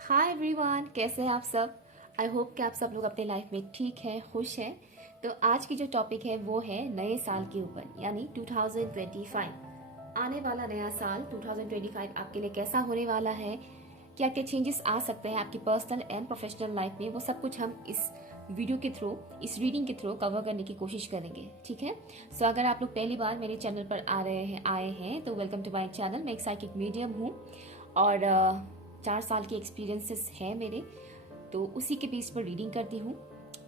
Hi everyone, कैसे हैं आप सब। आई होप कि आप सब लोग अपने लाइफ में ठीक हैं, खुश हैं। तो आज की जो टॉपिक है वो है नए साल के ऊपर, यानी 2025। आने वाला नया साल 2025 आपके लिए कैसा होने वाला है, क्या क्या चेंजेस आ सकते हैं आपकी पर्सनल एंड प्रोफेशनल लाइफ में, वो सब कुछ हम इस वीडियो के थ्रू, इस रीडिंग के थ्रू कवर करने की कोशिश करेंगे। ठीक है। सो अगर आप लोग पहली बार मेरे चैनल पर आए हैं तो वेलकम टू माय चैनल। मैं एक साइकिक मीडियम हूँ और 4 साल के एक्सपीरियंसेस हैं मेरे, तो उसी के बेस पर रीडिंग करती हूँ।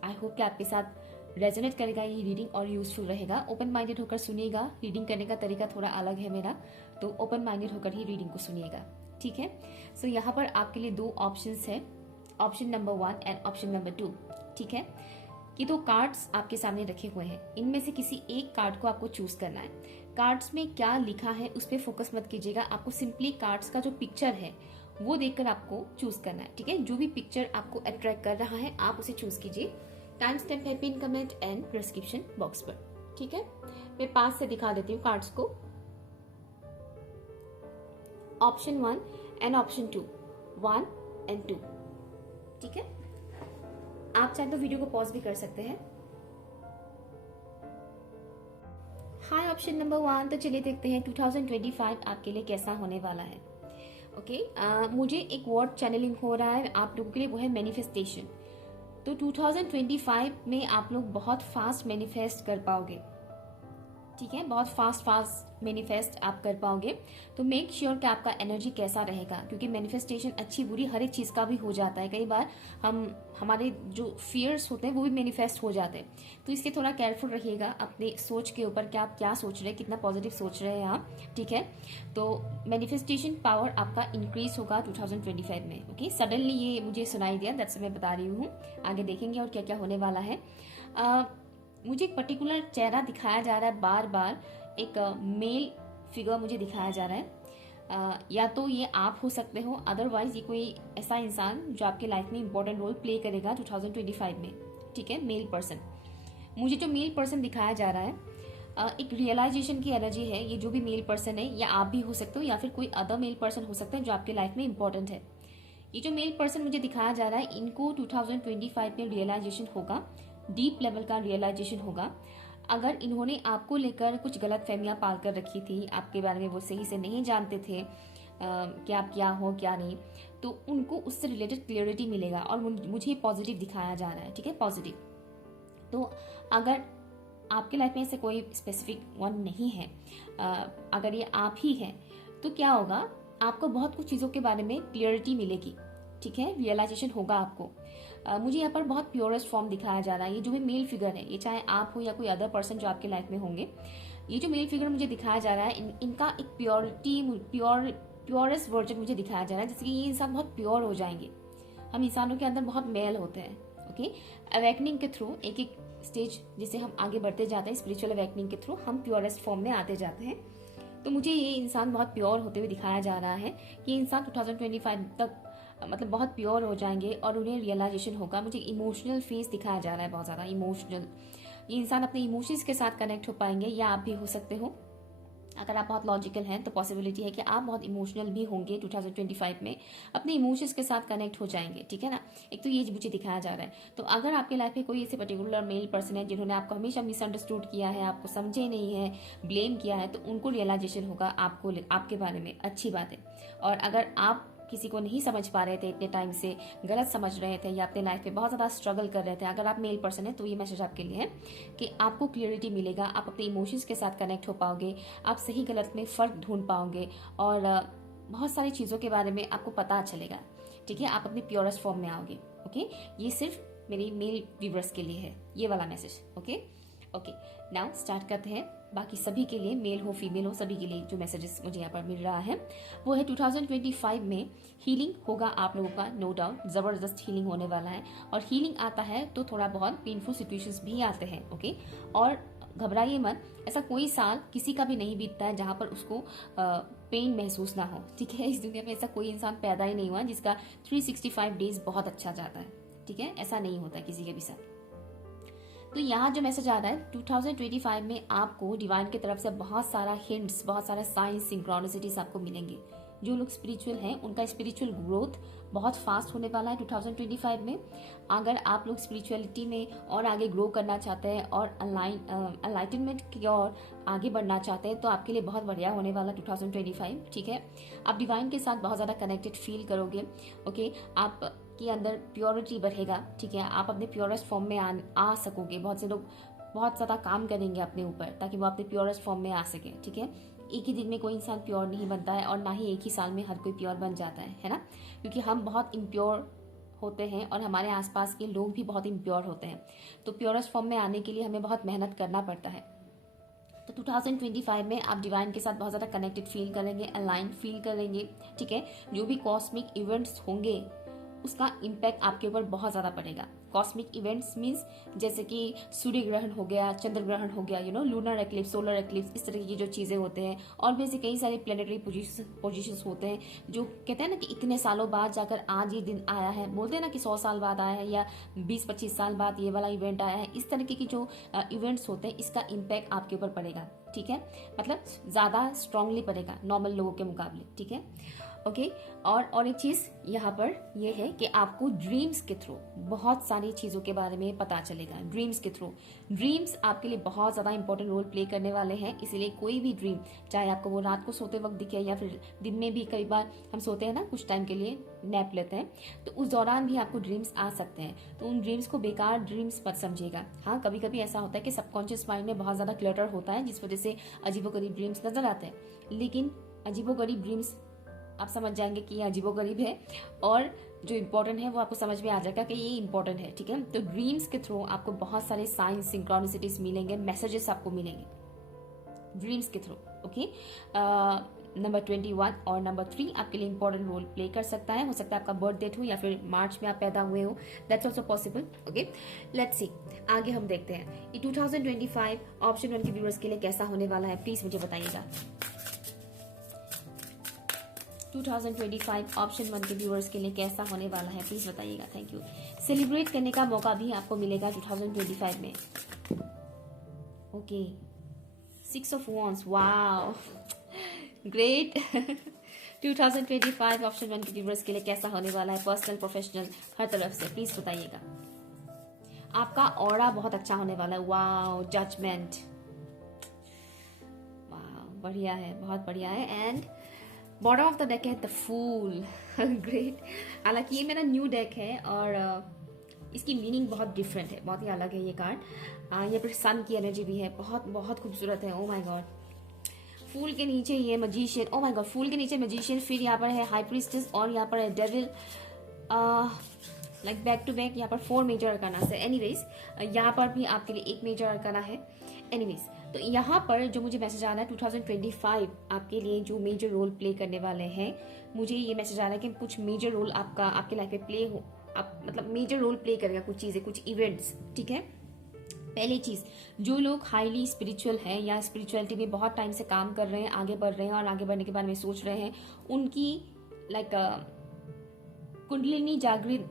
आई होप कि आपके साथ रेजोनेट करेगा ये रीडिंग और यूजफुल रहेगा। ओपन माइंडेड होकर सुनिएगा। रीडिंग करने का तरीका थोड़ा अलग है मेरा, तो ओपन माइंडेड होकर ही रीडिंग को सुनिएगा। ठीक है। सो यहाँ पर आपके लिए 2 ऑप्शंस है, option number 1 and option number 2। ठीक है। ये 2 कार्ड्स आपके सामने रखे हुए हैं, इनमें से किसी एक कार्ड को आपको चूज करना है। कार्ड्स में क्या लिखा है उस पर फोकस मत कीजिएगा, आपको सिंपली कार्ड्स का जो पिक्चर है वो देखकर आपको चूज करना है। ठीक है। जो भी पिक्चर आपको अट्रैक्ट कर रहा है आप उसे चूज कीजिए। टाइम स्टैम्प है pin comment and description box पर। ठीक है। मैं पास से दिखा देती हूँ कार्ड्स को। Option 1 and option 2, 1 and 2। ठीक है। आप चाहे तो वीडियो को पॉज भी कर सकते हैं। हाय ऑप्शन नंबर 1। तो चलिए देखते हैं 2025 आपके लिए कैसा होने वाला है। ओके। मुझे एक वर्ड चैनलिंग हो रहा है आप लोगों के लिए, वो है मैनिफेस्टेशन। तो 2025 में आप लोग बहुत फास्ट मैनिफेस्ट कर पाओगे। ठीक है। बहुत फास्ट मैनिफेस्ट आप कर पाओगे। तो मेक श्योर कि आपका एनर्जी कैसा रहेगा, क्योंकि मैनिफेस्टेशन अच्छी बुरी हर एक चीज का भी हो जाता है। कई बार हमारे जो फियर्स होते हैं वो भी मैनिफेस्ट हो जाते हैं, तो इसलिए थोड़ा केयरफुल रहिएगा अपने सोच के ऊपर कि आप क्या सोच रहे हैं, कितना पॉजिटिव सोच रहे हैं आप। ठीक है। तो मैनिफेस्टेशन पावर आपका इंक्रीज होगा 2025 में। ओके। सडनली ये मुझे सुनाई दिया, दैट्स मैं बता रही हूँ। आगे देखेंगे और क्या क्या होने वाला है। मुझे एक पर्टिकुलर चेहरा दिखाया जा रहा है बार बार, एक मेल फिगर मुझे दिखाया जा रहा है। या तो ये आप हो सकते हो, अदरवाइज ये कोई ऐसा इंसान जो आपके लाइफ में इंपॉर्टेंट रोल प्ले करेगा 2025 में। ठीक है। मेल पर्सन, मुझे जो मेल पर्सन दिखाया जा रहा है एक रियलाइजेशन की एनर्जी है। ये जो भी मेल पर्सन है, या आप भी हो सकते हो या फिर कोई अदर मेल पर्सन हो सकता है जो आपके लाइफ में इंपॉर्टेंट है। ये जो मेल पर्सन मुझे दिखाया जा रहा है, इनको 2025 में रियलाइजेशन होगा, डीप लेवल का रियलाइजेशन होगा। अगर इन्होंने आपको लेकर कुछ गलत फहमियां पाल कर रखी थी, आपके बारे में वो सही से नहीं जानते थे कि आप क्या हो क्या नहीं, तो उनको उससे रिलेटेड क्लियरिटी मिलेगा। और मुझे पॉजिटिव दिखाया जा रहा है। ठीक है। पॉजिटिव। तो अगर आपके लाइफ में ऐसे कोई स्पेसिफिक वन नहीं है, अगर ये आप ही हैं, तो क्या होगा, आपको बहुत कुछ चीज़ों के बारे में क्लियरिटी मिलेगी। ठीक है। रियलाइजेशन होगा आपको। मुझे यहाँ पर बहुत प्योरेस्ट फॉर्म दिखाया जा रहा है। ये जो भी मेल फिगर है, ये चाहे आप हो या कोई अदर पर्सन जो आपके लाइफ में होंगे, ये जो मेल फिगर मुझे दिखाया जा रहा है, इनका एक प्योरेस्ट वर्जन मुझे दिखाया जा रहा है, जैसे कि ये इंसान बहुत प्योर हो जाएंगे। हम इंसानों के अंदर बहुत मेल होते हैं। ओके। अवेकनिंग के थ्रू एक एक स्टेज जिसे हम आगे बढ़ते जाते हैं, स्पिरिचुअल अवेकनिंग के थ्रू हम प्योरेस्ट फॉर्म में आते जाते हैं। तो मुझे ये इंसान बहुत प्योर होते हुए दिखाया जा रहा है कि इंसान 2025 तक मतलब बहुत प्योर हो जाएंगे और उन्हें रियलाइजेशन होगा। मुझे इमोशनल फेस दिखाया जा रहा है, बहुत ज़्यादा इमोशनल। ये इंसान अपने इमोशंस के साथ कनेक्ट हो पाएंगे, या आप भी हो सकते हो। अगर आप बहुत लॉजिकल हैं तो पॉसिबिलिटी है कि आप बहुत इमोशनल भी होंगे 2025 में, अपने इमोशंस के साथ कनेक्ट हो जाएंगे। ठीक है ना। एक तो ये मुझे दिखाया जा रहा है। तो अगर आपके लाइफ में कोई ऐसे पर्टिकुलर मेल पर्सन है जिन्होंने आपको हमेशा मिसअंडरस्टूड किया है, आपको समझे नहीं है, ब्लेम किया है, तो उनको रियलाइजेशन होगा आपको, आपके बारे में। अच्छी बात है। और अगर आप किसी को नहीं समझ पा रहे थे इतने टाइम से, गलत समझ रहे थे, या अपने लाइफ में बहुत ज़्यादा स्ट्रगल कर रहे थे, अगर आप मेल पर्सन है तो ये मैसेज आपके लिए है कि आपको क्लियरिटी मिलेगा, आप अपने इमोशंस के साथ कनेक्ट हो पाओगे, आप सही गलत में फ़र्क ढूंढ पाओगे, और बहुत सारी चीज़ों के बारे में आपको पता चलेगा। ठीक है। आप अपने प्योरेस्ट फॉर्म में आओगे। ओके। ये सिर्फ मेरी मेल व्यूवर्स के लिए है, ये वाला message. Okay. Okay. Now start करते हैं। बाकी सभी के लिए, मेल हो फीमेल हो, सभी के लिए जो मैसेजेस मुझे यहाँ पर मिल रहा है वो है 2025 में हीलिंग होगा आप लोगों का, नो डाउट। ज़बरदस्त हीलिंग होने वाला है। और हीलिंग आता है तो थोड़ा बहुत पेनफुल सिचुएशंस भी आते हैं। ओके। और घबराइए मत, ऐसा कोई साल किसी का भी नहीं बीतता है जहाँ पर उसको पेन महसूस ना हो। ठीक है। इस दुनिया में ऐसा कोई इंसान पैदा ही नहीं हुआ जिसका 365 डेज बहुत अच्छा जाता है। ठीक है। ऐसा नहीं होता किसी के भी साथ। तो यहाँ जो मैसेज आ रहा है 2025 में आपको डिवाइन की तरफ से बहुत सारा हिंट्स, बहुत सारा साइंस, सिंक्रोनिसिटीज आपको मिलेंगे। जो लोग स्पिरिचुअल हैं उनका स्पिरिचुअल ग्रोथ बहुत फास्ट होने वाला है 2025 में। अगर आप लोग स्पिरिचुअलिटी में और आगे ग्रो करना चाहते हैं और अनलाइटनमेंट की ओर आगे बढ़ना चाहते हैं तो आपके लिए बहुत बढ़िया होने वाला 2025। ठीक है, आप डिवाइन के साथ बहुत ज़्यादा कनेक्टेड फील करोगे। ओके, आप के अंदर प्योरिटी बढ़ेगा। ठीक है, आप अपने प्योरेस्ट फॉर्म में आ सकोगे। बहुत से लोग बहुत ज़्यादा काम करेंगे अपने ऊपर ताकि वो अपने प्योरेस्ट फॉर्म में आ सके। ठीक है, एक ही दिन में कोई इंसान प्योर नहीं बनता है और ना ही एक ही साल में हर कोई प्योर बन जाता है ना, क्योंकि हम बहुत इम्प्योर होते हैं और हमारे आसपास के लोग भी बहुत इम्प्योर होते हैं। तो प्योरेस्ट फॉर्म में आने के लिए हमें बहुत मेहनत करना पड़ता है। तो 2025 में आप डिवाइन के साथ बहुत ज़्यादा कनेक्टेड फील करेंगे, अलाइन फील करेंगे। ठीक है, जो भी कॉस्मिक इवेंट्स होंगे उसका इम्पैक्ट आपके ऊपर बहुत ज़्यादा पड़ेगा। कॉस्मिक इवेंट्स मीन्स जैसे कि सूर्य ग्रहण हो गया, चंद्र ग्रहण हो गया, लूनर एक्लिप्स, सोलर एक्लिप्स, इस तरह की जो चीज़ें होते हैं। और भी ऐसे कई सारे प्लेनेटरी पोजीशंस होते हैं जो कहते हैं ना कि इतने सालों बाद जाकर आज ये दिन आया है। बोलते हैं ना कि 100 साल बाद आया है या 20-25 साल बाद ये वाला इवेंट आया है। इस तरीके की जो इवेंट्स होते हैं इसका इम्पैक्ट आपके ऊपर पड़ेगा। ठीक है, मतलब ज़्यादा स्ट्रांगली पड़ेगा नॉर्मल लोगों के मुकाबले। ठीक है, ओके। और एक चीज़ यहाँ पर ये है कि आपको ड्रीम्स के थ्रू बहुत सारी चीज़ों के बारे में पता चलेगा। ड्रीम्स के थ्रू, ड्रीम्स आपके लिए बहुत ज़्यादा इंपॉर्टेंट रोल प्ले करने वाले हैं। इसीलिए कोई भी ड्रीम, चाहे आपको वो रात को सोते वक्त दिखे या फिर दिन में भी, कई बार हम सोते हैं ना, कुछ टाइम के लिए नैप लेते हैं, तो उस दौरान भी आपको ड्रीम्स आ सकते हैं। तो उन ड्रीम्स को बेकार ड्रीम्स मत समझिएगा। हाँ, कभी कभी ऐसा होता है कि सबकॉन्शियस माइंड में बहुत ज़्यादा क्लटर होता है जिस वजह से अजीबोगरीब ड्रीम्स नजर आते हैं। लेकिन अजीबोगरीब ड्रीम्स आप समझ जाएंगे कि ये अजीबोगरीब है और जो इम्पोर्टेंट है वो आपको समझ में आ जाएगा कि ये इम्पोर्टेंट है। ठीक है, तो ड्रीम्स के थ्रू आपको बहुत सारे साइंस, सिंक्रोनिसिटीज मिलेंगे, मैसेजेस आपको मिलेंगे ड्रीम्स के थ्रू। ओके, नंबर 21 और नंबर 3 आपके लिए इंपॉर्टेंट रोल प्ले कर सकता है। हो सकता है आपका बर्थ डेट हो या फिर मार्च में आप पैदा हुए हो, that's also possible. Okay, let's see, आगे हम देखते हैं ये 2025 ऑप्शन 1 के व्यूअर्स के लिए कैसा होने वाला है। प्लीज मुझे बताइएगा 2025 ऑप्शन 1 के व्यूअर्स के लिए कैसा होने वाला है, प्लीज बताइएगा। Thank you. सेलिब्रेट करने का मौका भी आपको मिलेगा 2025 में। Okay, 6 of wands, wow, great. 2025 option 1 के व्यूअर्स के लिए कैसा होने वाला है, पर्सनल, प्रोफेशनल, हर तरफ से प्लीज बताइएगा। आपका ऑरा बहुत अच्छा होने वाला है। वाओ, जजमेंट, वाओ, बढ़िया है, बहुत बढ़िया है। And bottom of the deck है द फूल। ग्रेट। हालांकि ये मेरा न्यू डेक है और इसकी मीनिंग बहुत डिफरेंट है, बहुत ही अलग है ये कार्ड। ये पर सन की एनर्जी भी है, बहुत बहुत खूबसूरत है। ओ माय गॉड, फूल के नीचे ये मजिशियन, ओ माय गॉड, फूल के नीचे मजिशियन, फिर यहाँ पर है हाई प्रीस्टेस और यहाँ पर है devil, like back to back. यहाँ पर 4 मेजर अरकाना है। एनीवेज, यहाँ पर भी आपके लिए 1 मेजर अरकाना है। एनीवेज, तो यहाँ पर जो मुझे मैसेज आ रहा है 2025 आपके लिए जो मेजर रोल प्ले करने वाले हैं, मुझे ये मैसेज आ रहा है कि कुछ मेजर रोल आपके लाइफ में प्ले हो, आप मतलब मेजर रोल प्ले करेगा कुछ चीज़ें, कुछ इवेंट्स। ठीक है, पहली चीज़, जो लोग हाईली स्पिरिचुअल हैं या स्पिरिचुअलिटी में बहुत टाइम से काम कर रहे हैं, आगे बढ़ रहे हैं और आगे बढ़ने के बारे में सोच रहे हैं, उनकी लाइक कुंडलिनी जागृत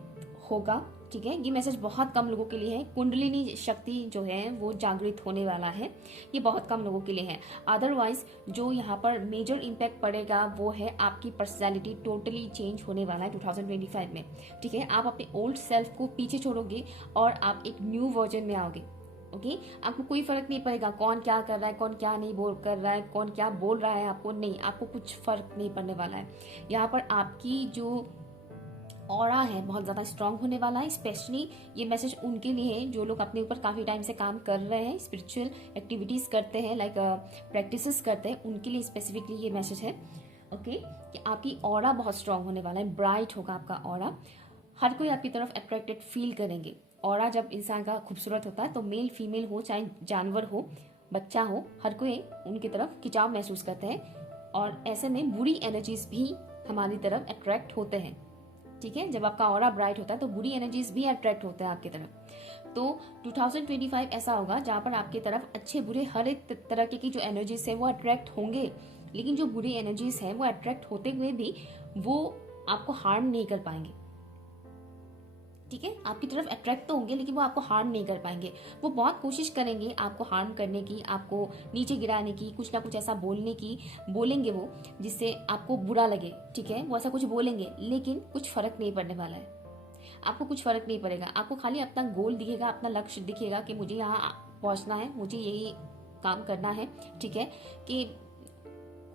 होगा। ठीक है, ये मैसेज बहुत कम लोगों के लिए है। कुंडलिनी शक्ति जो है वो जागृत होने वाला है, ये बहुत कम लोगों के लिए है। अदरवाइज जो यहाँ पर मेजर इम्पैक्ट पड़ेगा वो है आपकी पर्सनालिटी टोटली चेंज होने वाला है 2025 में। ठीक है, आप अपने ओल्ड सेल्फ को पीछे छोड़ोगे और आप एक न्यू वर्जन में आओगे। ओके, आपको कोई फर्क नहीं पड़ेगा कौन क्या कर रहा है, कौन क्या नहीं कर रहा है, कौन क्या बोल रहा है आपको, नहीं, आपको कुछ फर्क नहीं पड़ने वाला है। यहाँ पर आपकी जो ऑरा है बहुत ज़्यादा स्ट्रांग होने वाला है। स्पेशली ये मैसेज उनके लिए है जो लोग अपने ऊपर काफ़ी टाइम से काम कर रहे हैं, स्पिरिचुअल एक्टिविटीज़ करते हैं, लाइक प्रैक्टिसेस करते हैं, उनके लिए स्पेसिफिकली ये मैसेज है। ओके, कि आपकी ऑरा बहुत स्ट्रांग होने वाला है, ब्राइट होगा आपका ऑरा, हर कोई आपकी तरफ अट्रैक्टेड फील करेंगे। ऑरा जब इंसान का खूबसूरत होता है तो मेल फीमेल हो, चाहे जानवर हो, बच्चा हो, हर कोई उनकी तरफ खिंचाव महसूस करते हैं और ऐसे में बुरी एनर्जीज भी हमारी तरफ अट्रैक्ट होते हैं। ठीक है, जब आपका ऑरा ब्राइट होता है तो बुरी एनर्जीज भी अट्रैक्ट होते हैं आपकी तरफ। तो 2025 ऐसा होगा जहाँ पर आपकी तरफ अच्छे बुरे हर एक तरह की जो एनर्जीज है वो अट्रैक्ट होंगे, लेकिन जो बुरी एनर्जीज है वो अट्रैक्ट होते हुए भी वो आपको हार्म नहीं कर पाएंगे। ठीक है, आपकी तरफ अट्रैक्ट तो होंगे लेकिन वो आपको हार्म नहीं कर पाएंगे। वो बहुत कोशिश करेंगे आपको हार्म करने की, आपको नीचे गिराने की, कुछ ना कुछ ऐसा बोलेंगे वो जिससे आपको बुरा लगे। ठीक है, वो ऐसा कुछ बोलेंगे लेकिन कुछ फर्क नहीं पड़ने वाला है, आपको कुछ फर्क नहीं पड़ेगा। आपको खाली अपना गोल दिखेगा, अपना लक्ष्य दिखेगा कि मुझे यहाँ पहुंचना है, मुझे यही काम करना है। ठीक है, कि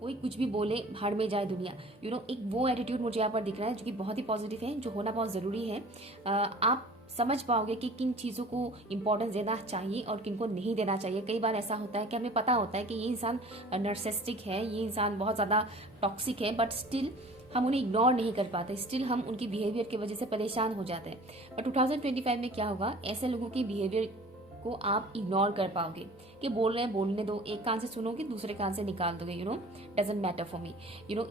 कोई कुछ भी बोले, भाड़ में जाए दुनिया, एक वो एटीट्यूड मुझे यहाँ पर दिख रहा है जो कि बहुत ही पॉजिटिव है, जो होना बहुत ज़रूरी है। आप समझ पाओगे कि किन चीज़ों को इम्पोर्टेंस देना चाहिए और किन को नहीं देना चाहिए। कई बार ऐसा होता है कि हमें पता होता है कि ये इंसान नर्सिस्टिक है, ये इंसान बहुत ज़्यादा टॉक्सिक है, बट स्टिल हम उन्हें इग्नोर नहीं कर पाते, स्टिल हम उनकी बिहेवियर की वजह से परेशान हो जाते हैं। पर 2025 में क्या होगा, ऐसे लोगों की बिहेवियर को आप इग्नोर कर पाओगे कि बोल रहे हैं बोलने दो, एक कान से सुनोगे दूसरे कान से निकाल दोगे, डजंट मैटर फॉर मी।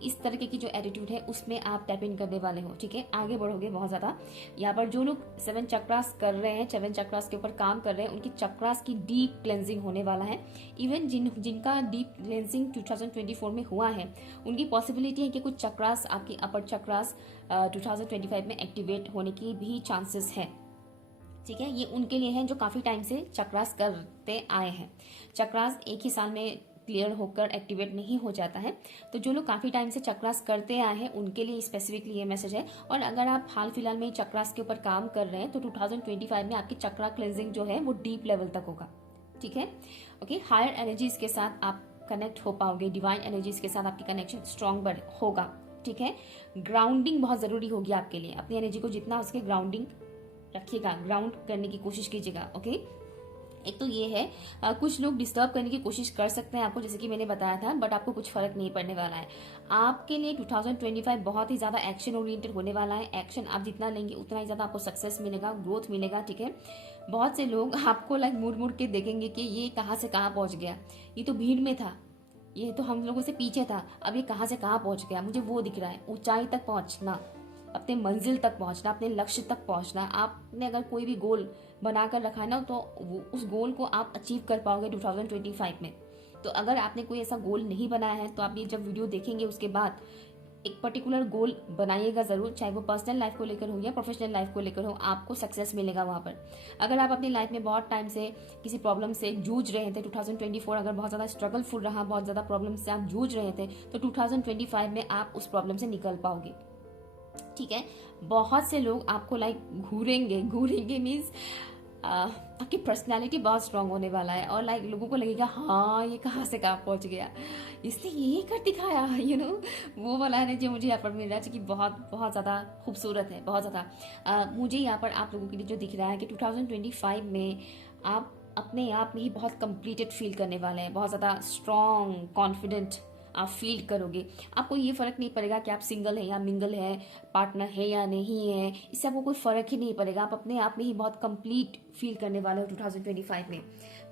इस तरीके की जो एटीट्यूड है उसमें आप टैप इन करने वाले हो। ठीक है, आगे बढ़ोगे बहुत ज़्यादा। यहाँ पर जो लोग 7 चक्रास कर रहे हैं, 7 चक्रास के ऊपर काम कर रहे हैं, उनकी चक्रास की डीप क्लेंजिंग होने वाला है। इवन जिनका डीप क्लेंजिंग 2024 में हुआ है, उनकी पॉसिबिलिटी है कि कुछ चक्रास, आपकी अपर चक्रास 2025 में एक्टिवेट होने की भी चांसेस है। ठीक है, ये उनके लिए है जो काफ़ी टाइम से चक्रास करते आए हैं। चक्रास एक ही साल में क्लियर होकर एक्टिवेट नहीं हो जाता है, तो जो लोग काफ़ी टाइम से चक्रास करते आए हैं उनके लिए स्पेसिफिकली ये मैसेज है। और अगर आप हाल फिलहाल में चक्रास के ऊपर काम कर रहे हैं तो 2025 में आपकी चक्रा क्लेंजिंग जो है वो डीप लेवल तक होगा। ठीक है, ओके, हायर एनर्जीज के साथ आप कनेक्ट हो पाओगे, डिवाइन एनर्जीज के साथ आपकी कनेक्शन स्ट्रॉन्ग होगा। ठीक है, ग्राउंडिंग बहुत ज़रूरी होगी आपके लिए, अपनी एनर्जी को जितना उसके ग्राउंडिंग रखिएगा, ग्राउंड करने की कोशिश कीजिएगा। ओके, एक तो ये है, कुछ लोग डिस्टर्ब करने की कोशिश कर सकते हैं आपको, जैसे कि मैंने बताया था, बट आपको कुछ फर्क नहीं पड़ने वाला है। आपके लिए 2025 बहुत ही ज़्यादा एक्शन ओरिएंटेड होने वाला है। एक्शन आप जितना लेंगे उतना ही ज़्यादा आपको सक्सेस मिलेगा, ग्रोथ मिलेगा। ठीक है, बहुत से लोग आपको मुड़ मुड़ के देखेंगे कि ये कहाँ से कहाँ पहुँच गया, ये तो भीड़ में था, ये तो हम लोगों से पीछे था, अब ये कहाँ से कहाँ पहुँच गया, मुझे वो दिख रहा है। ऊंचाई तक पहुँचना, अपने मंजिल तक पहुंचना, अपने लक्ष्य तक पहुंचना। आपने अगर कोई भी गोल बनाकर रखा है ना, तो उस गोल को आप अचीव कर पाओगे 2025 में। तो अगर आपने कोई ऐसा गोल नहीं बनाया है तो आप ये जब वीडियो देखेंगे उसके बाद एक पर्टिकुलर गोल बनाइएगा ज़रूर, चाहे वो पर्सनल लाइफ को लेकर हो या प्रोफेशनल लाइफ को लेकर हो, आपको सक्सेस मिलेगा वहाँ पर। अगर आप अपनी लाइफ में बहुत टाइम से किसी प्रॉब्लम से जूझ रहे थे, 2024 अगर बहुत ज़्यादा स्ट्रगलफुल रहा, बहुत ज़्यादा प्रॉब्लम से आप जूझ रहे थे, तो 2025 में आप उस प्रॉब्लम से निकल पाओगे। ठीक है, बहुत से लोग आपको घूरेंगे मीन्स आपकी पर्सनालिटी बहुत स्ट्रांग होने वाला है, और लोगों को लगेगा हाँ ये कहाँ से कहाँ पहुँच गया, इसने ये कर दिखाया, वो वाला एनर्जी मुझे यहाँ पर मिल रहा है, जो कि बहुत बहुत ज़्यादा खूबसूरत है, बहुत ज़्यादा। मुझे यहाँ पर आप लोगों के लिए जो दिख रहा है कि 2025 में आप अपने आप में ही बहुत कंप्लीटेड फील करने वाले हैं, बहुत ज़्यादा स्ट्रांग कॉन्फिडेंट आप फील करोगे। आपको ये फर्क नहीं पड़ेगा कि आप सिंगल है या मिंगल है, पार्टनर है या नहीं है, इससे आपको कोई फर्क ही नहीं पड़ेगा। आप अपने आप में ही बहुत कंप्लीट फील करने वाले हो 2025 में।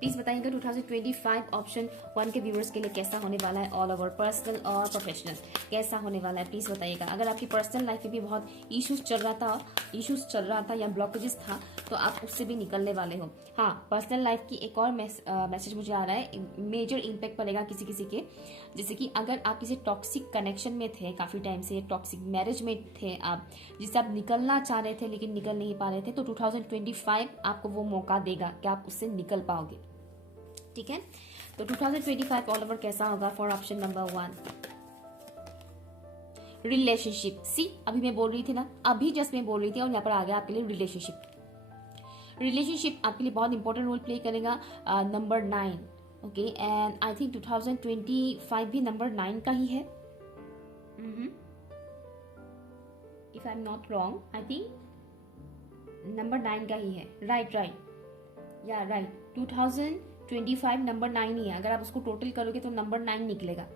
प्लीज बताइएगा 2025 ऑप्शन 1 के व्यूअर्स के लिए कैसा होने वाला है, ऑल ओवर पर्सनल और प्रोफेशनल कैसा होने वाला है, प्लीज बताइएगा। अगर आपकी पर्सनल लाइफ में भी बहुत इश्यूज चल रहा था या ब्लॉकेजेस था, तो आप उससे भी निकलने वाले हो। हाँ, पर्सनल लाइफ की एक और मैसेज मुझे आ रहा है, मेजर इम्पैक्ट पड़ेगा किसी के, जैसे कि अगर आप किसी टॉक्सिक कनेक्शन में थे काफ़ी टाइम से, टॉक्सिक मैरिज में थे आप, जिससे आप निकलना चाह रहे थे लेकिन निकल नहीं पा रहे थे, तो 2025 आपको वो मौका देगा कि आप उससे निकल पाओगे। ठीक है, तो 2025 ऑल ओवर कैसा होगा फॉर ऑप्शन नंबर 1, रिलेशनशिप। सी अभी मैं बोल रही थी ना, अभी जस्ट मैं बोल रही थी और यहाँ पर आ गया आपके लिए रिलेशनशिप आपके लिए बहुत इंपॉर्टेंट रोल प्ले करेगा। Number 9, okay, and I think 2025 भी नंबर 9 का ही है, if I am not wrong, I think number 9 का ही है। राइट, या राइट, 2025 नंबर 9 ही है। अगर आप उसको टोटल करोगे तो नंबर 9 निकलेगा।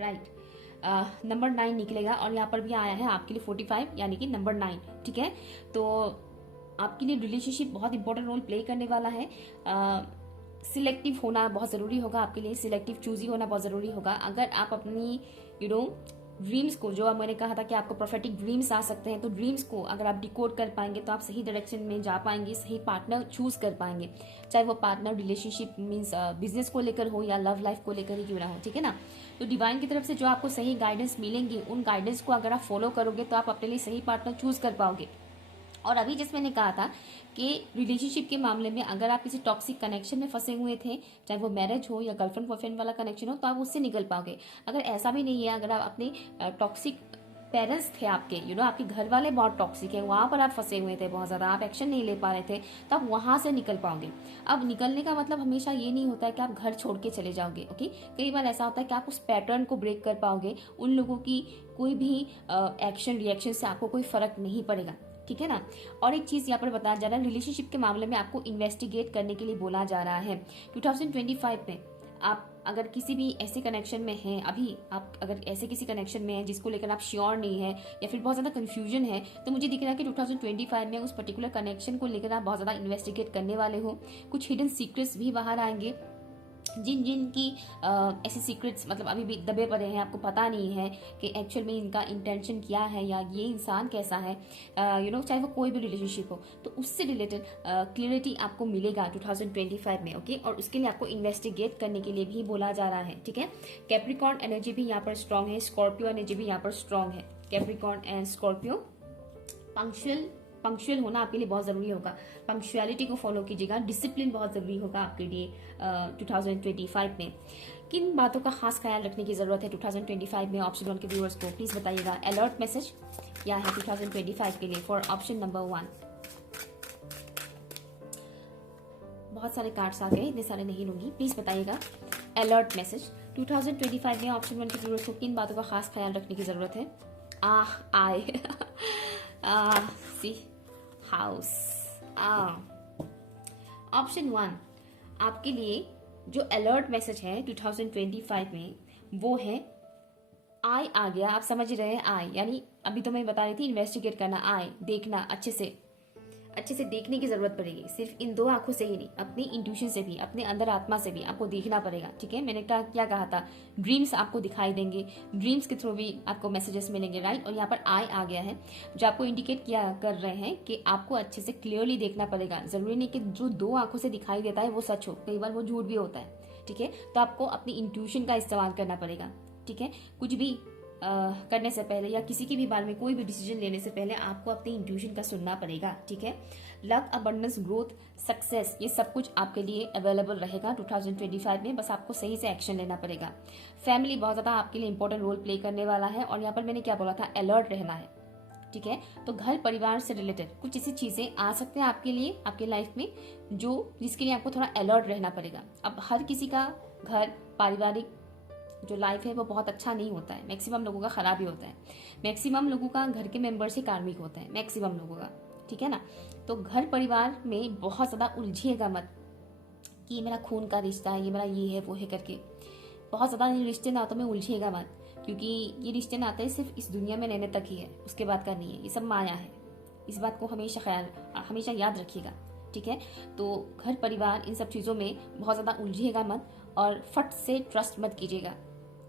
राइट, नंबर 9 निकलेगा, और यहाँ पर भी आया है आपके लिए 45 यानी कि नंबर 9। ठीक है, तो आपके लिए रिलेशनशिप बहुत इंपॉर्टेंट रोल प्ले करने वाला है। सिलेक्टिव होना बहुत ज़रूरी होगा आपके लिए, सिलेक्टिव चूजी होना बहुत ज़रूरी होगा। अगर आप अपनी ड्रीम्स को, जो मैंने कहा था कि आपको प्रोफेटिक ड्रीम्स आ सकते हैं, तो ड्रीम्स को अगर आप डिकोड कर पाएंगे तो आप सही डायरेक्शन में जा पाएंगे, सही पार्टनर चूज कर पाएंगे, चाहे वो पार्टनर रिलेशनशिप मीन्स बिजनेस को लेकर हो या लव लाइफ को लेकर ही क्यों ना हो। ठीक है ना, तो डिवाइन की तरफ से जो आपको सही गाइडेंस मिलेंगी, उन गाइडेंस को अगर आप फॉलो करोगे तो आप अपने लिए सही पार्टनर चूज कर पाओगे। और अभी जैसे मैंने कहा था कि रिलेशनशिप के मामले में अगर आप किसी टॉक्सिक कनेक्शन में फंसे हुए थे, चाहे वो मैरिज हो या गर्लफ्रेंड बॉयफ्रेंड वाला कनेक्शन हो, तो आप उससे निकल पाओगे। अगर ऐसा भी नहीं है, अगर आप अपने टॉक्सिक पेरेंट्स थे आपके, आपके घर वाले बहुत टॉक्सिक है, वहां पर आप फंसे हुए थे, बहुत ज़्यादा आप एक्शन नहीं ले पा रहे थे, तो आप वहां से निकल पाओगे। अब निकलने का मतलब हमेशा ये नहीं होता है कि आप घर छोड़ के चले जाओगे। ओके, कई बार ऐसा होता है कि आप उस पैटर्न को ब्रेक कर पाओगे, उन लोगों की कोई भी एक्शन रिएक्शन से आपको कोई फर्क नहीं पड़ेगा, ठीक है ना। और एक चीज यहाँ पर बताया जा रहा है, रिलेशनशिप के मामले में आपको इन्वेस्टिगेट करने के लिए बोला जा रहा है 2025 में। आप अगर किसी भी ऐसे कनेक्शन में हैं, अभी आप अगर ऐसे किसी कनेक्शन में हैं जिसको लेकर आप श्योर नहीं है या फिर बहुत ज़्यादा कंफ्यूजन है, तो मुझे दिख रहा है कि 2025 में उस पर्टिकुलर कनेक्शन को लेकर आप बहुत ज़्यादा इन्वेस्टिगेट करने वाले हो। कुछ हिडन सीक्रेट्स भी बाहर आएंगे, जिन जिन की ऐसे सीक्रेट्स मतलब अभी भी दबे पड़े हैं, आपको पता नहीं है कि एक्चुअल में इनका इंटेंशन क्या है या ये इंसान कैसा है, चाहे वो कोई भी रिलेशनशिप हो, तो उससे रिलेटेड क्लियरिटी आपको मिलेगा 2025 में। ओके, और उसके लिए आपको इन्वेस्टिगेट करने के लिए भी बोला जा रहा है, ठीक है। कैप्रिकॉर्न एनर्जी भी यहाँ पर स्ट्रांग है, स्कॉर्पियो एनर्जी भी यहाँ पर स्ट्रांग है। कैप्रिकॉर्न एंड स्कॉर्पियो, पंक्चुअल होना आपके लिए बहुत ज़रूरी होगा, पंक्चुअलिटी को फॉलो कीजिएगा, डिसिप्लिन बहुत ज़रूरी होगा आपके लिए 2025 में। किन बातों का खास ख्याल रखने की ज़रूरत है 2025 में ऑप्शन 1 के व्यूअर्स को, प्लीज़ बताइएगा। अलर्ट मैसेज क्या है 2025 के लिए फॉर ऑप्शन नंबर 1। बहुत सारे कार्ड्स आ गए, इतने सारे नहीं लूंगी, प्लीज़ बताइएगा। अलर्ट मैसेज 2025 में ऑप्शन 1 के व्यूअर्स को किन बातों का खास ख्याल रखने की ज़रूरत है। आए सी हाउस। ऑप्शन 1 आपके लिए जो अलर्ट मैसेज है 2025 में वो है आई आ गया। आप समझ रहे हैं, आई यानी अभी तो मैं बता रही थी इन्वेस्टिगेट करना, आई देखना, अच्छे से देखने की जरूरत पड़ेगी। सिर्फ इन 2 आंखों से ही नहीं, अपनी इंट्यूशन से भी, अपने अंदर आत्मा से भी आपको देखना पड़ेगा, ठीक है। मैंने क्या कहा था, ड्रीम्स आपको दिखाई देंगे, ड्रीम्स के थ्रू भी आपको मैसेजेस मिलेंगे, राइट। और यहाँ पर आई आ गया है जो आपको इंडिकेट किया कर रहे हैं कि आपको अच्छे से क्लियरली देखना पड़ेगा। जरूरी नहीं कि जो 2 आंखों से दिखाई देता है वो सच हो, कई बार वो झूठ भी होता है, ठीक है। तो आपको अपनी इंट्यूशन का इस्तेमाल करना पड़ेगा, ठीक है। कुछ भी करने से पहले या किसी के भी बारे में कोई भी डिसीजन लेने से पहले आपको अपनी इंट्यूशन का सुनना पड़ेगा, ठीक है। लक, अबंडेंस, ग्रोथ, सक्सेस, ये सब कुछ आपके लिए अवेलेबल रहेगा 2025 में, बस आपको सही से एक्शन लेना पड़ेगा। फैमिली बहुत ज़्यादा आपके लिए इंपॉर्टेंट रोल प्ले करने वाला है, और यहाँ पर मैंने क्या बोला था, अलर्ट रहना है, ठीक है। तो घर परिवार से रिलेटेड कुछ ऐसी चीज़ें आ सकते हैं आपके लिए, आपके लाइफ में, जिसके लिए आपको थोड़ा अलर्ट रहना पड़ेगा। अब हर किसी का घर पारिवारिक जो लाइफ है वो बहुत अच्छा नहीं होता है, मैक्सिमम लोगों का खराब ही होता है। मैक्सिमम लोगों का घर के मेंबर्स ही कार्मिक होते हैं, मैक्सिमम लोगों का, ठीक है ना। तो घर परिवार में बहुत ज़्यादा उलझिएगा मत कि ये मेरा खून का रिश्ता है, ये मेरा ये है वो है करके। बहुत ज़्यादा रिश्ते नातों में उलझिएगा मत, क्योंकि ये रिश्ते नाते सिर्फ इस दुनिया में रहने तक ही है, उसके बाद का नहीं है, ये सब माया है। इस बात को हमेशा याद रखिएगा, ठीक है। तो घर परिवार इन सब चीज़ों में बहुत ज़्यादा उलझिएगा मत, और फट से ट्रस्ट मत कीजिएगा,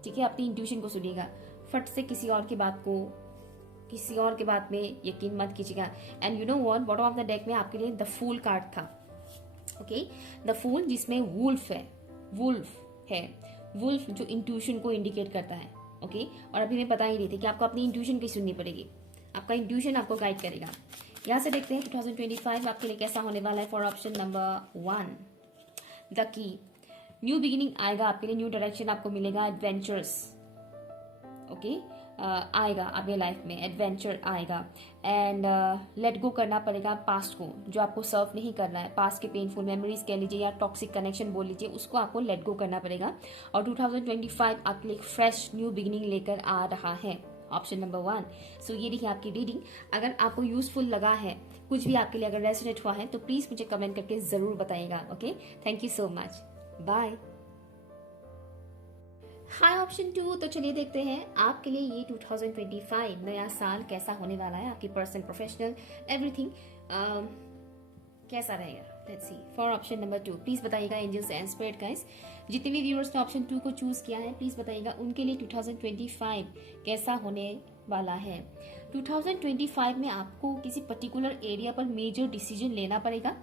ठीक है। अपनी इंट्यूशन को सुनिएगा, फट से किसी और की बात में यकीन मत कीजिएगा। And you know what, bottom of the deck में आपके लिए द फूल कार्ड था, ओके। द फूल जिसमें वुल्फ है, वुल्फ जो इंट्यूशन को इंडिकेट करता है, ओके। और अभी मैं बता ही रही थी कि आपको अपनी इंट्यूशन की सुननी पड़ेगी, आपका इंट्यूशन आपको गाइड करेगा। यहाँ से देखते हैं 2025 आपके लिए कैसा होने वाला है for option number 1। The key, new beginning आएगा आपके लिए, न्यू डायरेक्शन आपको मिलेगा, एडवेंचर्स, ओके, आएगा आपके लाइफ में, एडवेंचर आएगा। एंड लेट गो करना पड़ेगा पास्ट को, जो आपको सर्व नहीं करना है, पास्ट के पेनफुल मेमोरीज कह लीजिए या टॉक्सिक कनेक्शन बोल लीजिए, उसको आपको लेट गो करना पड़ेगा। और 2025 आपके लिए फ्रेश न्यू बिगिनिंग लेकर आ रहा है, ऑप्शन नंबर 1। सो ये रही आपकी रीडिंग। अगर आपको यूजफुल लगा है, कुछ भी आपके लिए अगर रेजोनेट हुआ है, तो प्लीज मुझे कमेंट करके जरूर बताइएगा, okay. Thank you so much, bye. Hi option 2, तो चलिए देखते हैं आपके लिए ये 2025 नया साल कैसा होने वाला है, आपकी पर्सनल, प्रोफेशनल, एवरीथिंग कैसा रहेगा। Let's see for option number 2, please बताइएगा एंजल्स एंड स्पिरिट गाइस, जितने भी व्यूअर्स ने ऑप्शन 2 को चूज किया है, प्लीज बताइएगा उनके लिए 2025 कैसा होने वाला है। 2025 में आपको किसी पर्टिकुलर एरिया पर मेजर डिसीजन लेना पड़ेगा।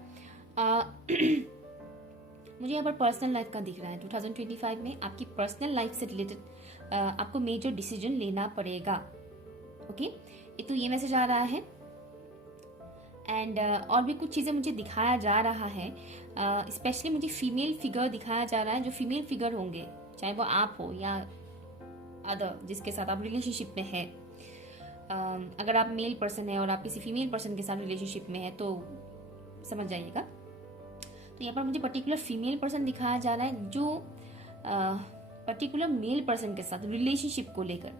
मुझे यहाँ पर पर्सनल लाइफ का दिख रहा है, 2025 में आपकी पर्सनल लाइफ से रिलेटेड आपको मेजर डिसीजन लेना पड़ेगा, ओके। तो ये मैसेज आ रहा है। एंड और भी कुछ चीज़ें मुझे दिखाया जा रहा है, स्पेशली मुझे फीमेल फिगर दिखाया जा रहा है। जो फीमेल फिगर होंगे, चाहे वो आप हो या अदर जिसके साथ आप रिलेशनशिप में है, अगर आप मेल पर्सन है और आप किसी फीमेल पर्सन के साथ रिलेशनशिप में है तो समझ जाइएगा। तो यहाँ पर मुझे पर्टिकुलर फीमेल पर्सन दिखाया जा रहा है जो पर्टिकुलर मेल पर्सन के साथ रिलेशनशिप को लेकर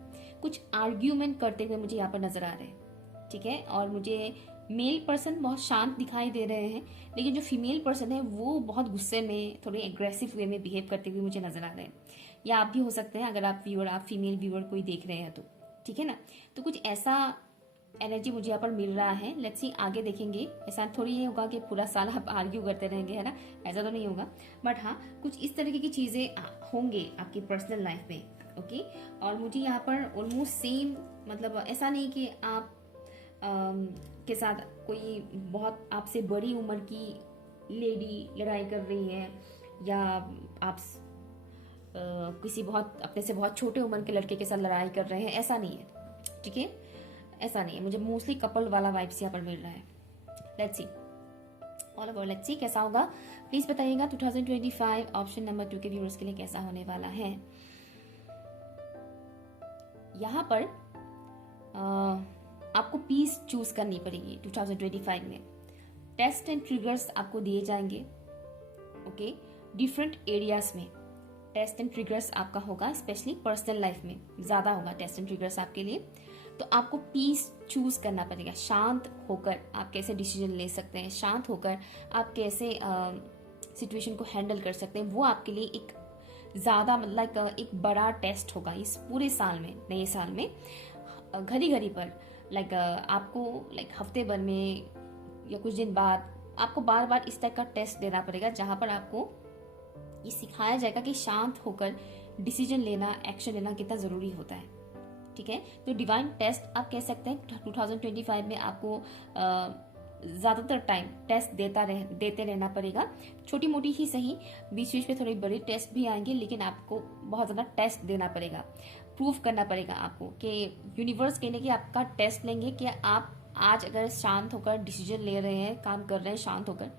कुछ आर्ग्यूमेंट करते हुए मुझे यहाँ पर नजर आ रहे हैं, ठीक है। और मुझे मेल पर्सन बहुत शांत दिखाई दे रहे हैं, लेकिन जो फीमेल पर्सन है वो बहुत गुस्से में, थोड़ी एग्रेसिव वे में बिहेव करते हुए मुझे नजर आ रहे हैं। या आप भी हो सकते हैं, अगर आप फीमेल व्यूअर कोई देख रहे हैं तो, ठीक है ना। तो कुछ ऐसा एनर्जी मुझे यहाँ पर मिल रहा है। लेट्स सी आगे देखेंगे। ऐसा थोड़ी ये होगा कि पूरा साल आप आर्ग्यू करते रहेंगे, है ना, ऐसा तो नहीं होगा। बट हाँ, कुछ इस तरीके की चीजें होंगे आपकी पर्सनल लाइफ में, ओके। और मुझे यहाँ पर ऑलमोस्ट सेम, मतलब ऐसा नहीं कि आप के साथ कोई बहुत आपसे बड़ी उम्र की लेडी लड़ाई कर रही है, या आप किसी बहुत अपने से बहुत छोटे उम्र के लड़के के साथ लड़ाई कर रहे हैं, ऐसा नहीं है, ठीक है, ऐसा नहीं है। मुझे मोस्टली कपल वाला वाइब्स यहाँ पर मिल रहा है। Let's see all over, let's see कैसा होगा, प्लीज बताइएगा 2025 ऑप्शन नंबर 2 के व्यूअर्स के लिए कैसा होने वाला है। यहाँ पर आपको पीस चूज करनी पड़ेगी 2025 में। टेस्ट एंड ट्रिगर्स आपको दिए जाएंगे, ओके, डिफरेंट एरियाज में टेस्ट एंड ट्रिगर्स आपका होगा, स्पेशली पर्सनल लाइफ में ज्यादा होगा टेस्ट एंड ट्रिगर्स आपके लिए। तो आपको पीस चूज करना पड़ेगा। शांत होकर आप कैसे डिसीजन ले सकते हैं, शांत होकर आप कैसे सिचुएशन को हैंडल कर सकते हैं, वो आपके लिए एक ज्यादा मतलब एक बड़ा टेस्ट होगा इस पूरे साल में, नए साल में। घड़ी घड़ी पर आपको हफ्ते भर में या कुछ दिन बाद आपको बार बार इस टाइप का टेस्ट देना पड़ेगा, जहां पर आपको ये सिखाया जाएगा कि शांत होकर डिसीजन लेना, एक्शन लेना कितना जरूरी होता है, ठीक है। तो डिवाइन टेस्ट आप कह सकते हैं 2025 में आपको ज्यादातर टाइम टेस्ट देते रहना पड़ेगा। छोटी मोटी ही सही, बीच बीच में थोड़ी बड़ी टेस्ट भी आएंगे, लेकिन आपको बहुत ज्यादा टेस्ट देना पड़ेगा, प्रूव करना पड़ेगा आपको कि यूनिवर्स कहने की आपका टेस्ट लेंगे कि आप आज अगर शांत होकर डिसीजन ले रहे हैं, काम कर रहे हैं शांत होकर,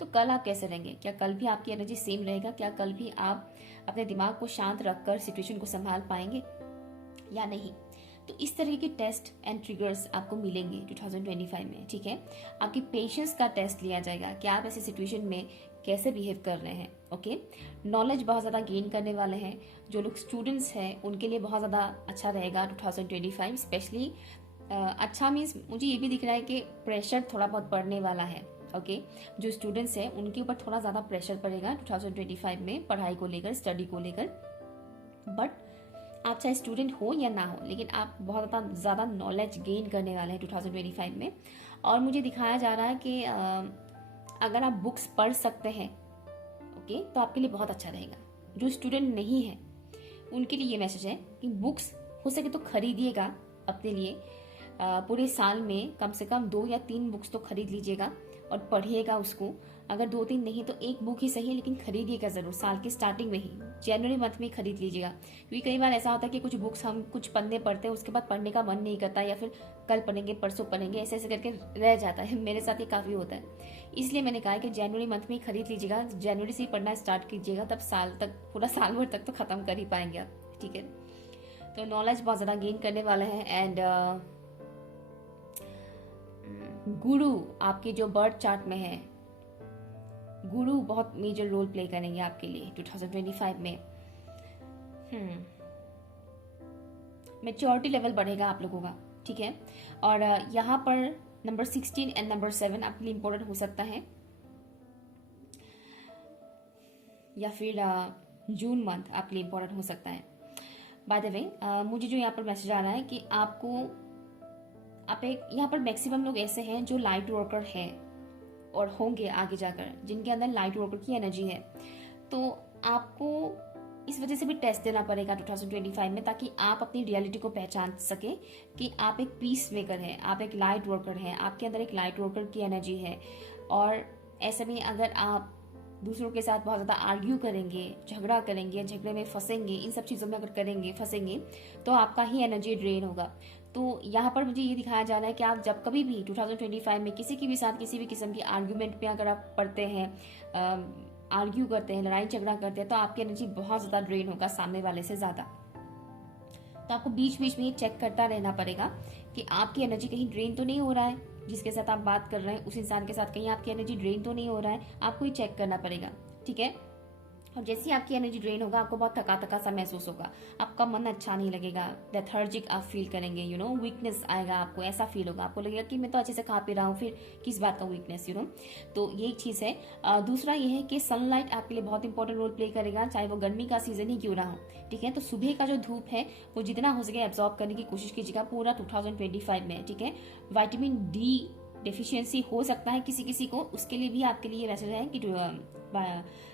तो कल आप कैसे रहेंगे। क्या कल भी आपकी एनर्जी सेम रहेगा? क्या कल भी आप अपने दिमाग को शांत रखकर सिचुएशन को संभाल पाएंगे या नहीं। तो इस तरह के टेस्ट एंड ट्रिगर्स आपको मिलेंगे 2025 में, ठीक है। आपकी पेशेंस का टेस्ट लिया जाएगा कि आप ऐसे सिचुएशन में कैसे बिहेव कर रहे हैं, ओके। नॉलेज बहुत ज़्यादा गेन करने वाले हैं। जो लोग स्टूडेंट्स हैं उनके लिए बहुत ज़्यादा अच्छा रहेगा 2025, स्पेशली अच्छा मीन्स मुझे ये भी दिख रहा है कि प्रेशर थोड़ा बहुत पड़ने वाला है, ओके। जो स्टूडेंट्स हैं उनके ऊपर थोड़ा ज़्यादा प्रेशर पड़ेगा 2025 में, पढ़ाई को लेकर, स्टडी को लेकर। बट आप चाहे स्टूडेंट हो या ना हो, लेकिन आप बहुत ज़्यादा नॉलेज गेन करने वाले हैं 2025 में। और मुझे दिखाया जा रहा है कि अगर आप बुक्स पढ़ सकते हैं, ओके, तो आपके लिए बहुत अच्छा रहेगा। जो स्टूडेंट नहीं है उनके लिए ये मैसेज है कि बुक्स हो सके तो खरीदिएगा अपने लिए। पूरे साल में कम से कम 2 या 3 बुक्स तो खरीद लीजिएगा और पढ़िएगा उसको। अगर 2-3 नहीं तो 1 बुक ही सही, लेकिन खरीदिएगा जरूर, साल की स्टार्टिंग में ही, जनवरी मंथ में खरीद लीजिएगा। क्योंकि कई बार ऐसा होता है कि कुछ बुक्स हम कुछ पन्ने पढ़ते हैं, उसके बाद पढ़ने का मन नहीं करता, या फिर कल पढ़ेंगे, परसों पढ़ेंगे, ऐसे ऐसे करके रह जाता है। मेरे साथ ये काफी होता है, इसलिए मैंने कहा कि जनवरी मंथ में ही खरीद लीजिएगा। जनवरी से ही पढ़ना स्टार्ट कीजिएगा, तब साल तक, पूरा साल भर तक तो खत्म कर ही पाएंगे आप, ठीक है। तो नॉलेज बहुत ज्यादा गेन करने वाला है। एंड गुरु आपके जो बर्थ चार्ट में है, गुरु बहुत मेजर रोल प्ले करेंगे आपके लिए 2025 में। मैच्योरिटी लेवल बढ़ेगा आप लोगों का, ठीक है। और यहाँ पर नंबर 16 एंड नंबर 7 आपके लिए इंपॉर्टेंट हो सकता है, या फिर जून मंथ आपके लिए इंपॉर्टेंट हो सकता है। बाय द वे, मुझे जो यहाँ पर मैसेज आ रहा है कि आपको यहाँ पर मैक्सिमम लोग ऐसे हैं जो लाइट वर्कर हैं और होंगे आगे जाकर, जिनके अंदर लाइट वर्कर की एनर्जी है। तो आपको इस वजह से भी टेस्ट देना पड़ेगा 2025 में, ताकि आप अपनी रियलिटी को पहचान सके कि आप एक पीस मेकर हैं, आप एक लाइट वर्कर हैं, आपके अंदर एक लाइट वर्कर की एनर्जी है। और ऐसे में अगर आप दूसरों के साथ बहुत ज़्यादा आर्ग्यू करेंगे, झगड़ा करेंगे, झगड़े में फंसेंगे, इन सब चीज़ों में अगर करेंगे, फंसेंगे, तो आपका ही एनर्जी ड्रेन होगा। तो यहाँ पर मुझे ये दिखाया जा रहा है कि आप जब कभी भी 2025 में किसी के भी साथ किसी भी किस्म की आर्ग्यूमेंट में अगर आप पढ़ते हैं, आर्ग्यू करते हैं, लड़ाई झगड़ा करते हैं, तो आपकी एनर्जी बहुत ज़्यादा ड्रेन होगा सामने वाले से ज़्यादा। तो आपको बीच बीच में ये चेक करता रहना पड़ेगा कि आपकी एनर्जी कहीं ड्रेन तो नहीं हो रहा है, जिसके साथ आप बात कर रहे हैं उस इंसान के साथ कहीं आपकी एनर्जी ड्रेन तो नहीं हो रहा है, आपको ये चेक करना पड़ेगा, ठीक है। और जैसे ही आपकी एनर्जी ड्रेन होगा, आपको बहुत थका थका सा महसूस होगा, आपका मन अच्छा नहीं लगेगा, लेथार्जिक आप फील करेंगे, वीकनेस आएगा, आपको ऐसा फील होगा, आपको लगेगा कि मैं तो अच्छे से खा पी रहा हूँ, फिर किस बात का वीकनेस, तो ये एक चीज़ है। दूसरा ये है कि सनलाइट आपके लिए बहुत इंपॉर्टेंट रोल प्ले करेगा, चाहे वो गर्मी का सीजन ही क्यों ना हो, ठीक है। तो सुबह का जो धूप है वो जितना हो सके एब्जॉर्ब करने की कोशिश कीजिएगा पूरा 2025 में, ठीक है। विटामिन डी डेफिशिएंसी हो सकता है किसी किसी को, उसके लिए भी आपके लिए वैसे है कि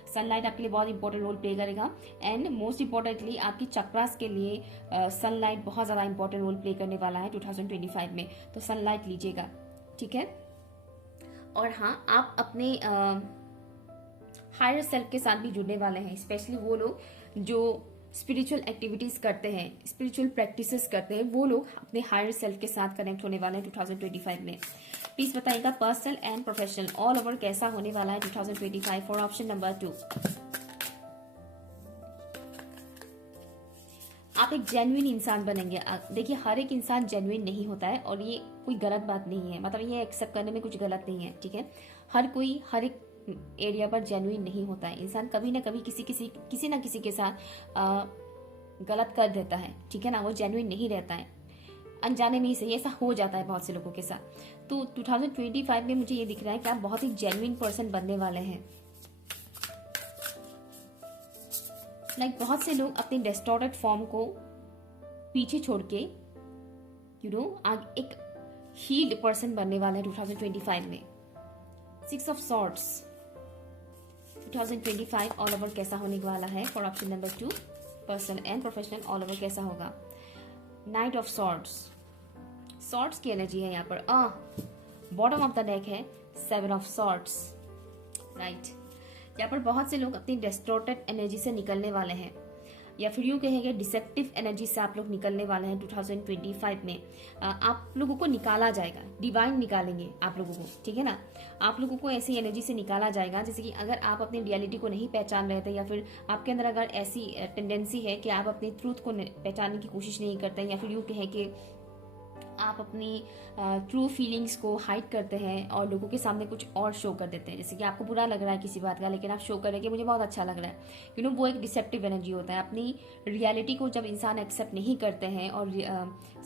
सनलाइट आपके लिए बहुत इंपॉर्टेंट रोल प्ले करेगा। एंड मोस्ट इंपॉर्टेंटली आपकी चक्रास के लिए सनलाइट बहुत ज़्यादा इंपॉर्टेंट रोल प्ले करने वाला है 2025 में, तो सनलाइट लीजिएगा, ठीक है। और हाँ, आप अपने हायर सेल्फ के साथ भी जुड़ने वाले हैं, स्पेशली वो लोग जो स्पिरिचुअल एक्टिविटीज करते हैं, स्पिरिचुअल प्रैक्टिसेस करते हैं, वो लोग अपने हायर सेल्फ के साथ कनेक्ट होने वाले हैं 2025 में। प्लीज बताइएगा personal and professional all over कैसा होने वाला है 2025 फॉर ऑप्शन नंबर 2। आप एक जेन्युइन इंसान बनेंगे। देखिए, हर एक इंसान जेन्युइन नहीं होता है और ये कोई गलत बात नहीं है, मतलब ये एक्सेप्ट करने में कुछ गलत नहीं है, ठीक है। हर कोई हर एक एरिया पर जेन्युइन नहीं होता है, इंसान कभी ना कभी किसी ना किसी के साथ गलत कर देता है, ठीक है ना, वो जेन्युइन नहीं रहता है, अनजाने में ही सही, ऐसा हो जाता है बहुत से लोगों के साथ। तो 2025 में मुझे ये दिख रहा है कि आप बहुत ही जेन्युइन पर्सन बनने वाले हैं। बहुत से लोग अपनी डिस्टॉर्टेड फॉर्म को पीछे छोड़ के एक हील्ड पर्सन बनने वाला है 2025 में। 6 ऑफ सॉर्ड्स 2025 ऑल ओवर कैसा होने वाला है for option number 2, personal and professional all over कैसा होगा। नाइट ऑफ सॉर्ड्स की एनर्जी है यहाँ पर। बॉटम ऑफ द डेक है 7 ऑफ सॉर्ड्स, राइट। यहाँ पर बहुत से लोग अपनी डिस्टॉर्टेड एनर्जी से निकलने वाले हैं, या फिर यूं कहेंगे डिसेप्टिव एनर्जी से आप लोग निकलने वाले हैं 2025 में। आप लोगों को निकाला जाएगा, डिवाइन निकालेंगे आप लोगों को, ठीक है ना। आप लोगों को ऐसी एनर्जी से निकाला जाएगा जैसे कि अगर आप अपनी रियलिटी को नहीं पहचान रहे थे, या फिर आपके अंदर अगर ऐसी टेंडेंसी है कि आप अपनी ट्रूथ को पहचानने की कोशिश नहीं करते, या फिर यूं कहें कि आप अपनी ट्रू फीलिंग्स को हाइड करते हैं और लोगों के सामने कुछ और शो कर देते हैं, जैसे कि आपको बुरा लग रहा है किसी बात का, लेकिन आप शो करें कि मुझे बहुत अच्छा लग रहा है, वो एक डिसेप्टिव एनर्जी होता है। अपनी रियलिटी को जब इंसान एक्सेप्ट नहीं करते हैं और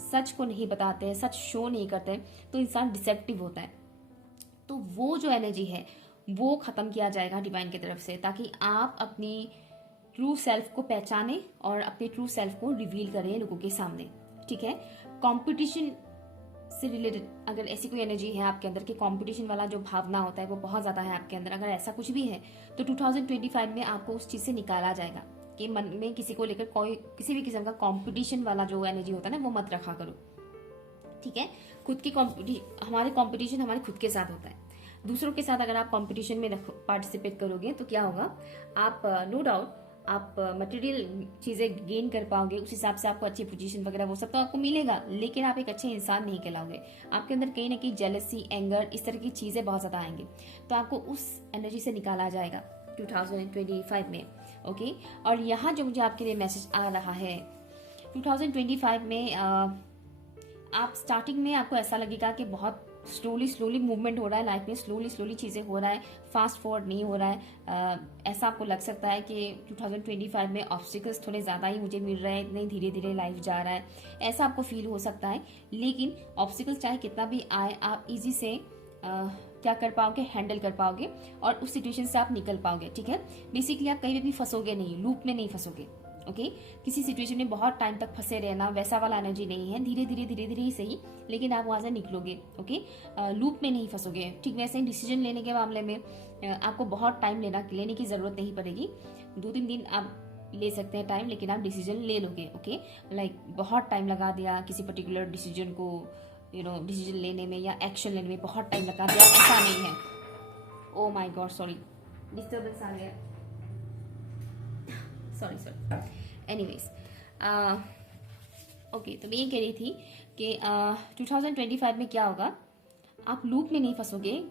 सच को नहीं बताते हैं, सच शो नहीं करते हैं, तो इंसान डिसेप्टिव होता है। तो वो जो एनर्जी है वो खत्म किया जाएगा डिवाइन की तरफ से, ताकि आप अपनी ट्रू सेल्फ को पहचाने और अपने ट्रू सेल्फ को रिवील करें लोगों के सामने, ठीक है। कंपटीशन से रिलेटेड अगर ऐसी कोई एनर्जी है आपके अंदर कि कंपटीशन वाला जो भावना होता है वो बहुत ज़्यादा है आपके अंदर, अगर ऐसा कुछ भी है तो 2025 में आपको उस चीज़ से निकाला जाएगा कि मन में किसी को लेकर कोई किसी भी किस्म का कंपटीशन वाला जो एनर्जी होता है ना, वो मत रखा करो, ठीक है। खुद की हमारे कंपटीशन हमारे खुद के साथ होता है। दूसरों के साथ अगर आप कंपटीशन में पार्टिसिपेट करोगे तो क्या होगा, आप नो डाउट आप मटेरियल चीज़ें गेन कर पाओगे, उस हिसाब से आपको अच्छी पोजीशन वगैरह वो सब तो आपको मिलेगा, लेकिन आप एक अच्छे इंसान नहीं कहलाओगे। आपके अंदर कहीं ना कहीं जेलसी, एंगर, इस तरह की चीज़ें बहुत ज़्यादा आएंगी, तो आपको उस एनर्जी से निकाला जाएगा 2025 में, ओके। और यहाँ जो मुझे आपके लिए मैसेज आ रहा है 2025 में, आप स्टार्टिंग में आपको ऐसा लगेगा कि बहुत स्लोली मूवमेंट हो रहा है लाइफ में, स्लोली चीज़ें हो रहा है, फास्ट फॉरवर्ड नहीं हो रहा है। ऐसा आपको लग सकता है कि 2025 में ऑब्स्टिकल्स थोड़े ज़्यादा ही मुझे मिल रहे हैं, इतने धीरे लाइफ जा रहा है, ऐसा आपको फील हो सकता है। लेकिन ऑब्स्टिकल्स चाहे कितना भी आए, आप इजी से क्या कर पाओगे, हैंडल कर पाओगे और उस सिचुएशन से आप निकल पाओगे, ठीक है। बेसिकली आप कहीं भी फंसोगे नहीं, लूप में नहीं फंसोगे, ओके। किसी सिचुएशन में बहुत टाइम तक फंसे रहना वैसा वाला एनर्जी नहीं है, धीरे धीरे ही सही, लेकिन आप वहां से निकलोगे, ओके। लूप में नहीं फंसोगे। ठीक वैसे ही डिसीजन लेने के मामले में आपको बहुत टाइम लेने की जरूरत नहीं पड़ेगी, 2-3 दिन आप ले सकते हैं टाइम, लेकिन आप डिसीजन ले लोगे, ओके। बहुत टाइम लगा दिया किसी पर्टिकुलर डिसीजन को डिसीजन लेने में या एक्शन लेने में बहुत टाइम लगा दिया, ऐसा नहीं है। Oh my god, sorry, disturbance आ गया, सॉरी। एनीवेज, ओके, तो मैं ये कह रही थी कि 2025 में क्या होगा, आप लूप में नहीं फंसोगे,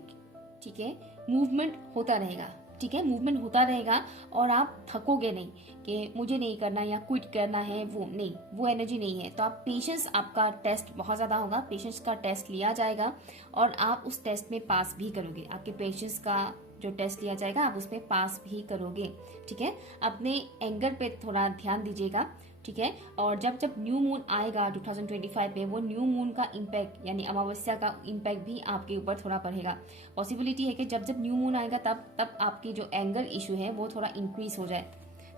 ठीक है। मूवमेंट होता रहेगा, ठीक है, मूवमेंट होता रहेगा और आप थकोगे नहीं कि मुझे नहीं करना या क्विट करना है, वो नहीं, वो एनर्जी नहीं है। तो आप पेशेंस, आपका टेस्ट बहुत ज़्यादा होगा, पेशेंस का टेस्ट लिया जाएगा और आप उस टेस्ट में पास भी करोगे। आपके पेशेंस का जो टेस्ट लिया जाएगा आप उसमें पास भी करोगे, ठीक है। अपने एंगर पे थोड़ा ध्यान दीजिएगा, ठीक है। और जब जब न्यू मून आएगा 2025 में, वो न्यू मून का इम्पैक्ट यानी अमावस्या का इम्पैक्ट भी आपके ऊपर थोड़ा पड़ेगा। पॉसिबिलिटी है कि जब जब न्यू मून आएगा तब आपकी जो एंगर इशू है वो थोड़ा इंक्रीज हो जाए,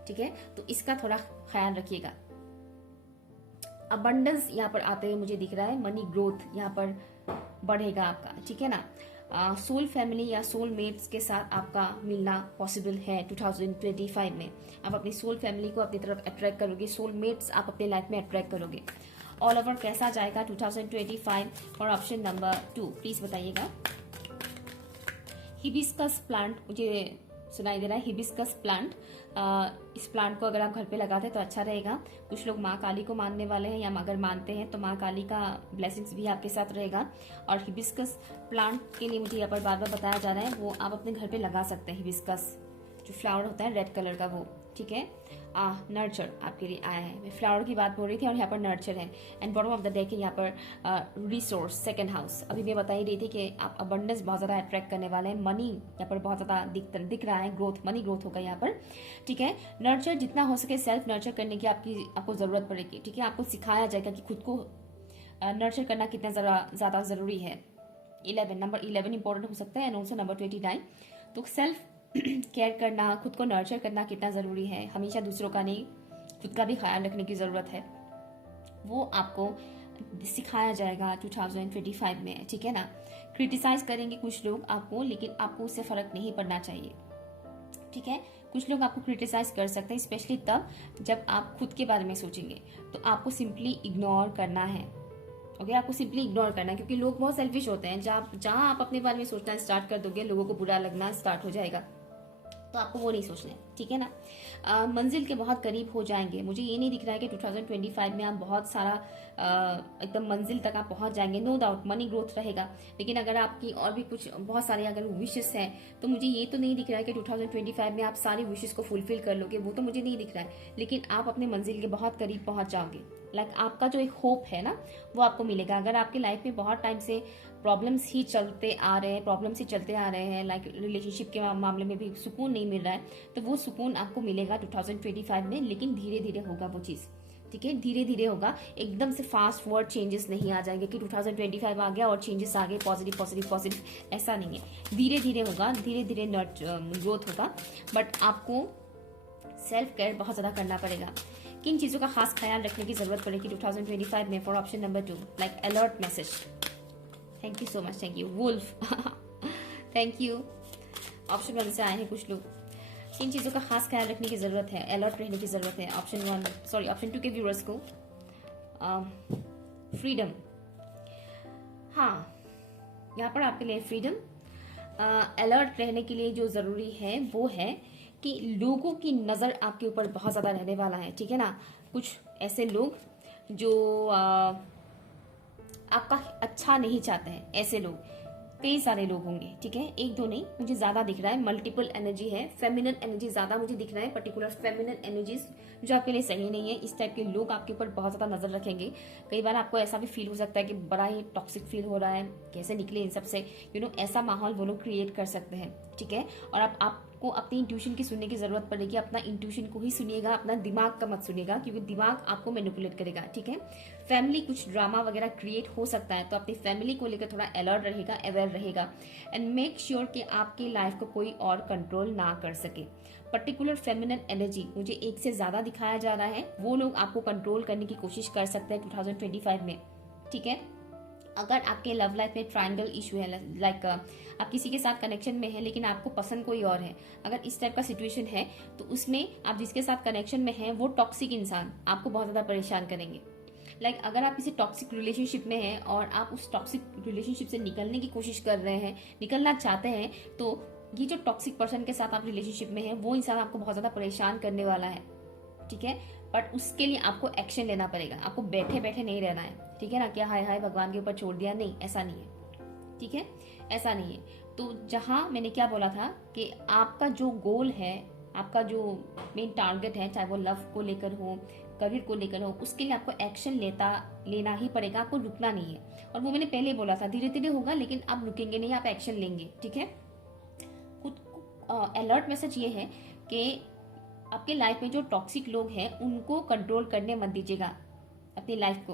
ठीक है। तो इसका थोड़ा ख्याल रखिएगा। अबंडेंस यहाँ पर आते हुए मुझे दिख रहा है, मनी ग्रोथ यहाँ पर बढ़ेगा आपका, ठीक है ना। सोल फैमिली या सोल मेट्स के साथ आपका मिलना पॉसिबल है 2025 में। आप अपनी सोल फैमिली को अपनी तरफ अट्रैक्ट करोगे, सोल मेट्स आप अपने लाइफ में अट्रैक्ट करोगे। ऑल ओवर कैसा जाएगा 2025 और ऑप्शन नंबर 2 प्लीज बताइएगा। हिबिस्कस प्लांट मुझे सुनाई दे रहा है, हिबिस्कस प्लांट। इस प्लांट को अगर आप घर पे लगाते हैं तो अच्छा रहेगा। कुछ लोग माँ काली को मानने वाले हैं या अगर मानते हैं तो माँ काली का ब्लेसिंग्स भी आपके साथ रहेगा। और हिबिस्कस प्लांट के लिए मुझे यहाँ पर बार बार बताया जा रहा है, वो आप अपने घर पे लगा सकते हैं। हिबिस्कस जो फ्लावर होता है रेड कलर का वो, ठीक है। नर्चर आपके लिए आया है, मैं फ्लावर की बात बोल रही थी और यहाँ पर नर्चर है। And bottom of the deck है यहाँ पर रिसोर्स, सेकंड हाउस। अभी मैं बता ही रही थी कि आप अबंडेंस बहुत ज़्यादा अट्रैक्ट करने वाले हैं। मनी यहाँ पर बहुत ज़्यादा दिख रहा है, ग्रोथ, मनी ग्रोथ होगा यहाँ पर, ठीक है। नर्चर जितना हो सके सेल्फ नर्चर करने की आपको ज़रूरत पड़ेगी, ठीक है। आपको सिखाया जाएगा कि खुद को नर्चर करना कितना ज़्यादा ज़रूरी है। 11 नंबर 11 इंपॉर्टेंट हो सकता है एंड ऑल्सो नंबर 29। तो सेल्फ केयर करना, खुद को नर्चर करना कितना ज़रूरी है। हमेशा दूसरों का नहीं, खुद का भी ख्याल रखने की ज़रूरत है, वो आपको सिखाया जाएगा 2025 में, ठीक है ना। क्रिटिसाइज करेंगे कुछ लोग आपको, लेकिन आपको उससे फ़र्क नहीं पड़ना चाहिए, ठीक है। कुछ लोग आपको क्रिटिसाइज कर सकते हैं, स्पेशली तब जब आप खुद के बारे में सोचेंगे। तो आपको सिंपली इग्नोर करना है, ओके। आपको सिंपली इग्नोर करना है, क्योंकि लोग बहुत सेल्फिश होते हैं। जहाँ आप अपने बारे में सोचना स्टार्ट कर दोगे, लोगों को बुरा लगना स्टार्ट हो जाएगा। तो आपको वो नहीं सोचना है, ठीक है ना। मंजिल के बहुत करीब हो जाएंगे। मुझे ये नहीं दिख रहा है कि 2025 में आप बहुत सारा एकदम मंजिल तक आप पहुंच जाएंगे। नो डाउट मनी ग्रोथ रहेगा, लेकिन अगर आपकी और भी कुछ बहुत सारी अगर विशेस हैं तो मुझे ये तो नहीं दिख रहा है कि 2025 में आप सारी विशेस को फुलफिल कर लोगे, वो तो मुझे नहीं दिख रहा है। लेकिन आप अपने मंजिल के बहुत करीब पहुंच जाओगे। लाइक आपका जो एक होप है ना, वो आपको मिलेगा। अगर आपकी लाइफ में बहुत टाइम से प्रॉब्लम्स ही चलते आ रहे हैं, लाइक रिलेशनशिप के मामले में भी सुकून नहीं मिल रहा है, तो वो सुकून आपको मिलेगा 2025 में। लेकिन धीरे धीरे होगा वो चीज़, ठीक है, धीरे धीरे होगा। एकदम से फास्ट फॉरवर्ड चेंजेस नहीं आ जाएंगे कि 2025 आ गया और चेंजेस आ गए, पॉजिटिव पॉजिटिव पॉजिटिव, ऐसा नहीं है। धीरे धीरे होगा, धीरे धीरे ग्रोथ होगा। बट आपको सेल्फ केयर बहुत ज़्यादा करना पड़ेगा। किन चीज़ों का खास ख्याल रखने की जरूरत पड़ेगी 2025 में for option number 2, like alert message. Thank you so much, thank you wolf thank you. Option 1 से आए हैं कुछ लोग। किन चीज़ों का खास ख्याल रखने की ज़रूरत है, अलर्ट रहने की ज़रूरत है ऑप्शन 2 के व्यूअर्स को। फ्रीडम, हाँ, यहाँ पर आपके लिए फ्रीडम। अलर्ट रहने के लिए जो ज़रूरी है वो है कि लोगों की नज़र आपके ऊपर बहुत ज़्यादा रहने वाला है, ठीक है ना। कुछ ऐसे लोग जो आपका अच्छा नहीं चाहते हैं, ऐसे लोग कई सारे लोग होंगे, ठीक है, एक दो नहीं, मुझे ज्यादा दिख रहा है। मल्टीपल एनर्जी है, फेमिनिन एनर्जी ज्यादा मुझे दिख रहा है, पर्टिकुलर फेमिनिन एनर्जीज जो आपके लिए सही नहीं है। इस टाइप के लोग आपके ऊपर बहुत ज्यादा नजर रखेंगे। कई बार आपको ऐसा भी फील हो सकता है कि बड़ा ही टॉक्सिक फील हो रहा है, कैसे निकले इन सब से, ऐसा माहौल वो लोग क्रिएट कर सकते हैं, ठीक है। और आपको अपनी इंट्यूशन की सुनने की जरूरत पड़ेगी। अपना इंट्यूशन को ही सुनिएगा, अपना दिमाग का मत सुनिएगा, क्योंकि दिमाग आपको मैनिपुलेट करेगा, ठीक है। फैमिली कुछ ड्रामा वगैरह क्रिएट हो सकता है, तो अपनी फैमिली को लेकर थोड़ा अलर्ट रहेगा, अवेयर रहेगा। एंड मेक श्योर कि आपकी लाइफ को कोई और कंट्रोल ना कर सके। पर्टिकुलर फेमिनिन एनर्जी मुझे एक से ज्यादा दिखाया जा रहा है, वो लोग आपको कंट्रोल करने की कोशिश कर सकते हैं 2025 में, ठीक है। अगर आपके लव लाइफ में ट्रायंगल इशू है, लाइक आप किसी के साथ कनेक्शन में है लेकिन आपको पसंद कोई और है, अगर इस टाइप का सिचुएशन है तो उसमें आप जिसके साथ कनेक्शन में है वो टॉक्सिक इंसान आपको बहुत ज्यादा परेशान करेंगे। लाइक अगर आप किसी टॉक्सिक रिलेशनशिप में हैं और आप उस टॉक्सिक रिलेशनशिप से निकलने की कोशिश कर रहे हैं, निकलना चाहते हैं, तो ये जो टॉक्सिक पर्सन के साथ आप रिलेशनशिप में हैं वो इंसान आपको बहुत ज्यादा परेशान करने वाला है, ठीक है। बट उसके लिए आपको एक्शन लेना पड़ेगा, आपको बैठे बैठे नहीं रहना है, ठीक है ना, क्या हाय हाय भगवान के ऊपर छोड़ दिया, नहीं, ऐसा नहीं है, ठीक है, ऐसा नहीं है। तो जहां मैंने क्या बोला था कि आपका जो गोल है, आपका जो मेन टारगेट है, चाहे वो लव को लेकर हो, करियर को लेकर हो, उसके लिए आपको एक्शन लेना ही पड़ेगा, आपको रुकना नहीं है। और वो मैंने पहले बोला था, धीरे धीरे होगा, लेकिन आप रुकेंगे नहीं, आप एक्शन लेंगे, ठीक है। खुद अलर्ट मैसेज ये है कि आपके लाइफ में जो टॉक्सिक लोग हैं उनको कंट्रोल करने मत दीजिएगा। अपनी लाइफ को,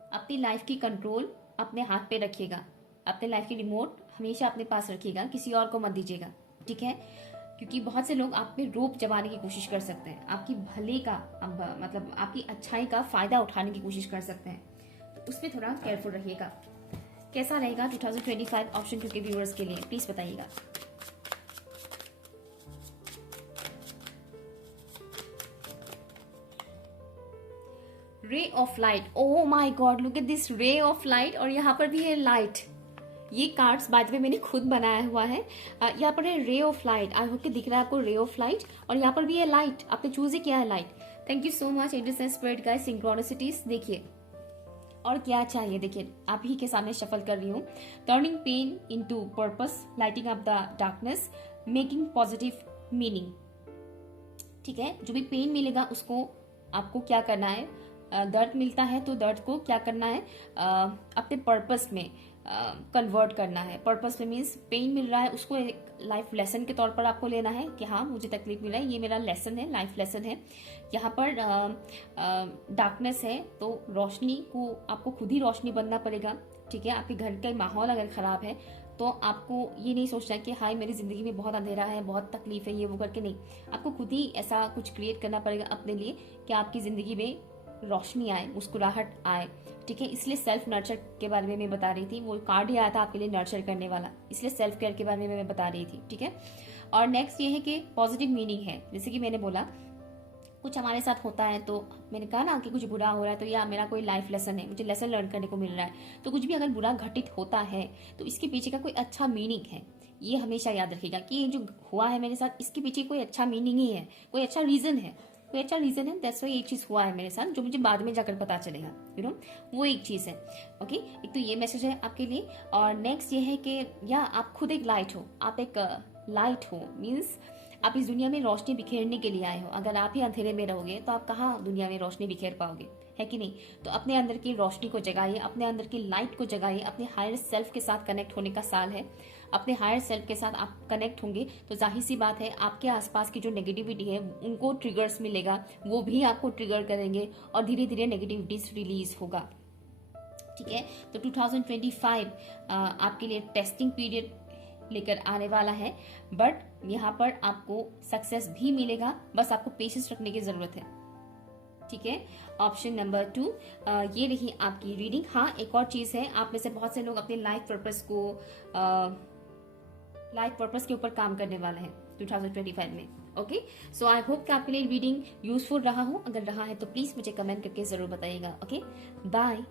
अपनी लाइफ की कंट्रोल अपने हाथ पे रखिएगा, अपने लाइफ की रिमोट हमेशा अपने पास रखिएगा, किसी और को मत दीजिएगा, ठीक है। क्योंकि बहुत से लोग आप पे रोप जमाने की कोशिश कर सकते हैं, आपकी भले का मतलब आपकी अच्छाई का फायदा उठाने की कोशिश कर सकते हैं, तो उसमें थोड़ा केयरफुल रहिएगा। कैसा रहेगा 2025 ऑप्शन 2 के व्यूअर्स के लिए, प्लीज बताइएगा। Ray of light, oh my God, look at this ray of light, और यहाँ पर भी है लाइट। ये कार्ड्स बाय द वे मैंने खुद बनाया हुआ है। यहाँ पर है ray of light, I hope कि दिख रहा है आपको रे ऑफ लाइट, और यहाँ पर भी है लाइट, आपने चूज ही किया है light. Thank you so much angels and spirit guys, synchronicities. देखिए और क्या चाहिए, देखिए आप ही के सामने शफल कर रही हूँ। Turning pain into purpose, lighting up the darkness, making positive meaning, ठीक है। जो भी पेन मिलेगा उसको आपको क्या करना है, दर्द मिलता है तो दर्द को क्या करना है, अपने पर्पस में कन्वर्ट करना है। पर्पस में मीन्स पेन मिल रहा है, उसको एक लाइफ लेसन के तौर पर आपको लेना है कि हाँ मुझे तकलीफ मिला है, ये मेरा लेसन है, लाइफ लेसन है। यहाँ पर डार्कनेस है तो रोशनी को आपको खुद ही रोशनी बनना पड़ेगा, ठीक है। आपके घर का माहौल अगर खराब है तो आपको ये नहीं सोचना कि हाय मेरी जिंदगी में बहुत अंधेरा है, बहुत तकलीफ है, ये वो करके नहीं, आपको खुद ही ऐसा कुछ क्रिएट करना पड़ेगा अपने लिए कि आपकी जिंदगी में रोशनी आए, मुस्कुराहट आए, ठीक है। इसलिए सेल्फ नर्चर के बारे में मैं बता रही थी, वो कार्ड ही आया था आपके लिए नर्चर करने वाला, इसलिए सेल्फ केयर के बारे में मैं बता रही थी, ठीक है। और नेक्स्ट ये है कि पॉजिटिव मीनिंग है, जैसे कि मैंने बोला कुछ हमारे साथ होता है तो मैंने कहा ना कि कुछ बुरा हो रहा है तो या मेरा कोई लाइफ लेसन है, मुझे लेसन लर्न करने को मिल रहा है, तो कुछ भी अगर बुरा घटित होता है तो इसके पीछे का कोई अच्छा मीनिंग है। ये हमेशा याद रखिएगा कि ये जो हुआ है मेरे साथ इसके पीछे कोई अच्छा मीनिंग ही है, कोई अच्छा रीजन है, कोई अच्छा रीजन है, दैट्स व्हाई ये चीज हुआ है मेरे साथ, जो मुझे बाद में जाकर पता चलेगा, यू नो, वो एक चीज है। ओके, एक तो ये मैसेज है आपके लिए। और नेक्स्ट ये है कि या आप खुद एक लाइट हो, आप एक लाइट हो, मीन्स आप इस दुनिया में रोशनी बिखेरने के लिए आए हो। अगर आप ही अंधेरे में रहोगे तो आप कहाँ दुनिया में रोशनी बिखेर पाओगे, है कि नहीं। तो अपने अंदर की रोशनी को जगाइए, अपने अंदर की लाइट को जगाइए। अपने हायर सेल्फ के साथ कनेक्ट होने का साल है, अपने हायर सेल्फ के साथ आप कनेक्ट होंगे तो जाहिर सी बात है आपके आसपास की जो नेगेटिविटी है उनको ट्रिगर्स मिलेगा, वो भी आपको ट्रिगर करेंगे और धीरे धीरे नेगेटिविटीज रिलीज होगा, ठीक है। तो 2025 आपके लिए टेस्टिंग पीरियड लेकर आने वाला है, बट यहाँ पर आपको सक्सेस भी मिलेगा, बस आपको पेशेंस रखने की जरूरत है, ठीक है। ऑप्शन नंबर 2 ये रही आपकी रीडिंग। हाँ, एक और चीज है, आप में से बहुत से लोग अपने लाइफ पर्पस के ऊपर काम करने वाले हैं 2025 में। ओके, सो आई होप कि आपके लिए रीडिंग यूजफुल रहा हो। अगर रहा है तो प्लीज मुझे कमेंट करके जरूर बताइएगा। Okay, bye.